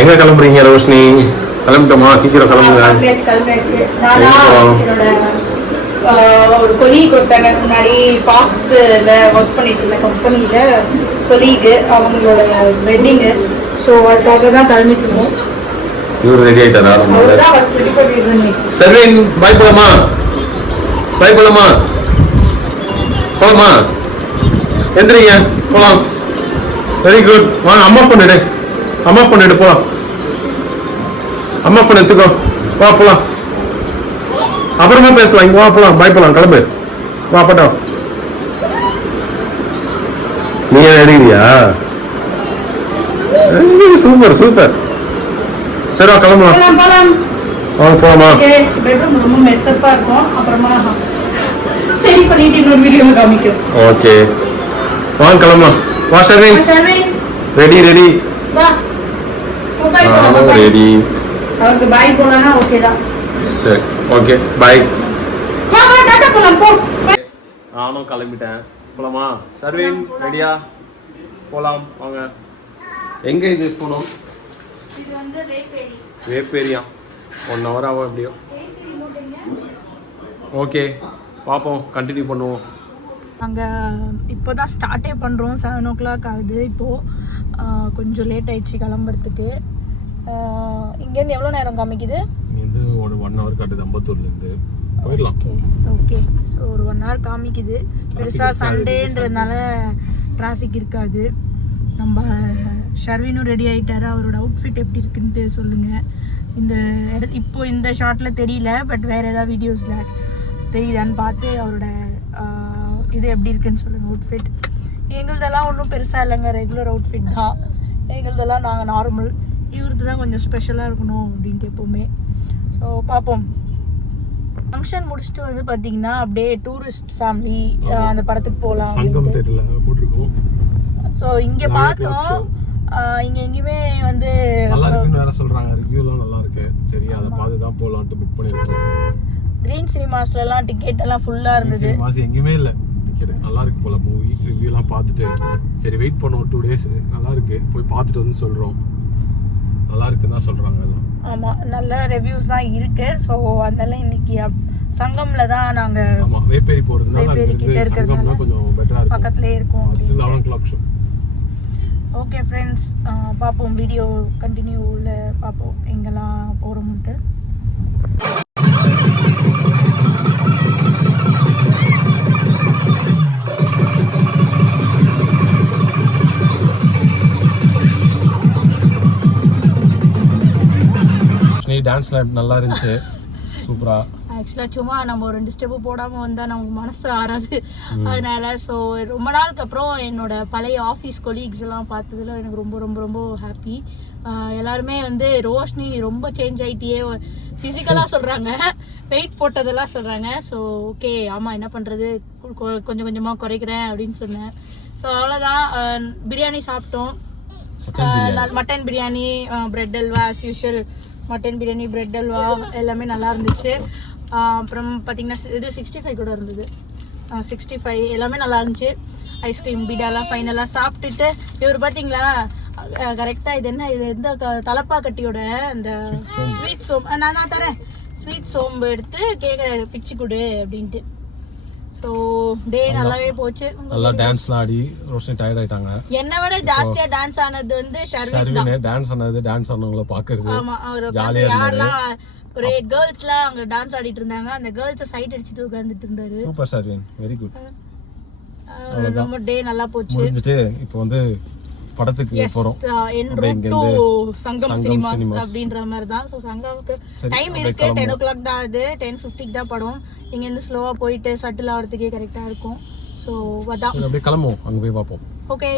எங்க கிளம்புறீங்க ரோஷினி? கிளம்பிட்டோமா? சீக்கிரம் கிளம்புங்க. ஒரு கொலீக் ஒருத்தங்க முன்னாடி பாஸ்ட்ல ஒர்க் பண்ணிட்டு இருந்த கம்பெனியில கொலீக் அவங்களோட வெட்டிங்கு. ஸோ அதுக்காக தான் கிளம்பிட்டு இருக்கோம். இவர் ரெடி ஆயிட்டாரா? சரி, பாய் போலாமா? பாய் போலாமா? போலாமா? எந்திரிங்க போலாம். Very good. வாங்க, அம்மா பொண்ணு அம்மா பொண்ணு போலாம். அம்மா பொண்ணு எடுத்துக்கோ. வா போலாம். அப்புறமா பேசலாம். இங்க வா போலாம். பாய் போலாம். கிளம்பு. வா பட்டோம். நீ எடுக்கிறியா? Super super. சரி கிளம்பலாம். வாங்க போலாமா? பெட்ரூம் ரொம்ப மெஸ்ஸப்பா இருக்கும். அப்புறமா சரி பண்ணிட்டு இன்னொரு வீடியோல காமிக்கும். ஓகே வாங்க கிளம்பலாம். வா ஷர்வின். Ready ready. வா. ரெடி. அவருக்கு பாய் போலானா ஓகே தான். சரி ஓகே பாய். வா வா டாடா போலாம் போ. நானும் கிளம்பிட்டேன். போலாமா? ஷர்வின் ரெடியா? போலாம் வாங்க. எங்க இது போனோம்? இது வந்து வேப்பேரியா. 1 hour ஆகும் எப்படியோ. ஓகே பார்ப்போம், கண்டினியூ பண்ணுவோம். நாங்கள் இப்போ தான் ஸ்டார்ட்டே பண்ணுறோம். 7 o'clock ஆகுது. இப்போது கொஞ்சம் லேட் ஆயிடுச்சு கிளம்புறதுக்கு. இங்கேருந்து எவ்வளோ நேரம் காமிக்குது? இது ஒரு 1 hour காட்டுது அம்பத்தூர்லேருந்து. போயிடலாம். ஓகே ஸோ ஒரு 1 hour காமிக்குது. பெருசாக சண்டேன்றதுனால டிராஃபிக் இருக்காது. நம்ம ஷர்வினும் ரெடி ஆகிட்டாரு. அவரோட அவுட்ஃபிட் எப்படி இருக்குன்ட்டு சொல்லுங்கள். இந்த இப்போ இந்த ஷார்ட்டில் தெரியல, பட் வேறு ஏதாவது வீடியோஸில் தெரியுதான்னு பார்த்து அவரோட இது எப்படி இருக்குன்னு சொல்லுங்கள் அவுட்ஃபிட். எங்களுதெல்லாம் ஒன்றும் பெருசாக இல்லைங்க, ரெகுலர் அவுட்ஃபிட் தான். எங்களுதெல்லாம் நாங்கள் நார்மல். இவருக்கு தான் கொஞ்சம் ஸ்பெஷலாக இருக்கணும் அப்படின்ட்டு எப்போவுமே. ஸோ பார்ப்போம். ஃபங்க்ஷன் முடிச்சுட்டு வந்து பார்த்தீங்கன்னா அப்படியே டூரிஸ்ட் ஃபேமிலி அந்த படத்துக்கு போகலாம். ஸோ இங்கே பார்த்தோம். இங்கே எங்கேயுமே வந்து நல்லா இருக்குன்னு வேற சொல்கிறாங்க. ரிவ்யூலாம் நல்லா இருக்கு. சரி அதை பார்த்து தான் போகலான்ட்டு புக் பண்ணியிருக்கோம். கிரீன் சினிமாஸ்லாம் டிக்கெட் எல்லாம் ஃபுல்லாக இருந்தது. சினிமாஸ் எங்கேயுமே இல்லை டிக்கெட். நல்லா இருக்கு போல மூவி. ரிவ்யூலாம் பார்த்துட்டு சரி வெயிட் பண்ணுவோம் 2 days. நல்லா இருக்கு, போய் பார்த்துட்டு வந்து சொல்கிறோம். நல்லா இருக்குன்னு தான் சொல்கிறாங்க எல்லாம். ஆமாம், நல்ல ரிவ்யூஸ் தான் இருக்கு. ஸோ அதெல்லாம் இன்னைக்கு சங்கம்ல தான் நாங்கள் ஆமாம் வேப்பேரி போகிறதுனால வேப்பேரி கிட்ட இருக்கிறதுனால கொஞ்சம் பெட்டராக இருக்கும். பக்கத்துலேயே இருக்கும். 11 o'clock ஷோ. ஓகே ஃப்ரெண்ட்ஸ், பார்ப்போம் வீடியோ கண்டினியூவில் பார்ப்போம் எங்கெல்லாம் போகிறோம்ட்டு. டான்ஸ்லாம் நல்லா இருந்துச்சு, சூப்பரா. ஆக்சுவலாக சும்மா நம்ம ஒரு 2 ஸ்டெப்பு போடாமல் வந்தால் நமக்கு மனசு ஆறாது. அதனால ஸோ ரொம்ப நாளுக்கு அப்புறம் என்னோட பழைய ஆஃபீஸ் கொலீக்ஸ் எல்லாம் பார்த்ததுல எனக்கு ரொம்ப ரொம்ப ரொம்ப ஹாப்பி. எல்லாருமே வந்து ரோஷினி ரொம்ப சேஞ்ச் ஆகிட்டியே ஃபிசிக்கலாக சொல்கிறாங்க, வெயிட் போட்டதெல்லாம் சொல்கிறாங்க. ஸோ ஓகே ஆமாம் என்ன பண்ணுறது, கொஞ்சம் கொஞ்சமாக குறைக்கிறேன் அப்படின்னு சொன்னேன். ஸோ அவ்வளோதான். பிரியாணி சாப்பிட்டோம். Mutton biryani, bread halwa as usual. Mutton biryani, bread halwa எல்லாமே நல்லா இருந்துச்சு. அப்புறம் பார்த்தீங்கன்னா இது 65 கூட இருந்தது. 65 எல்லாமே நல்லா இருந்துச்சு. ஐஸ்கிரீம் பீடாலாம் ஃபைனலாக சாப்பிட்டுட்டு இவர் பார்த்தீங்களா கரெக்டாக இது என்ன இது எந்த தலப்பாக்கட்டியோட அந்த ஸ்வீட் சோம்பு நான் தரேன். ஸ்வீட் சோம்பு எடுத்து கேட்குறாரு பிச்சு கொடு அப்படின்ட்டு. ஸோ டே நல்லாவே போச்சு. நல்லா டான்ஸ்லாம் ஆடி ரோஷினி டயர்ட் ஆயிட்டாங்க. என்னை விட ஜாஸ்தியா டான்ஸ் ஆனது வந்து ஷர்வின் டான்ஸ் ஆனவங்கள பாக்குறது. ஆமா, அவர் யாரெல்லாம் ஒரு கேர்ள்ஸ்லாம் அங்க டான்ஸ் ஆடிட்டு இருந்தாங்க, அந்த கேர்ள்ஸை சைட் அடிச்சுட்டு உட்கார்ந்துட்டு இருந்தாரு. Super Sharvin, very good. ரொம்ப டே நல்லா போச்சு. முடிஞ்சிட்டு இப்போ வந்து படத்துக்கு போறோம். சங்கம் சினிமாஸ் அப்படின்ற மாதிரி தான். ஸோ சங்கம்க்கு டைம் இருக்கு. 10 o'clock தான். அது 10:50 தான் படம். இங்க இருந்து ஸ்லோவா போயிட்டு சட்டில் ஆகிறதுக்கே கரெக்டா இருக்கும். ஸோ அதான் அப்படியே கிளம்புவோம், அங்க போய் பார்ப்போம். ஓகே.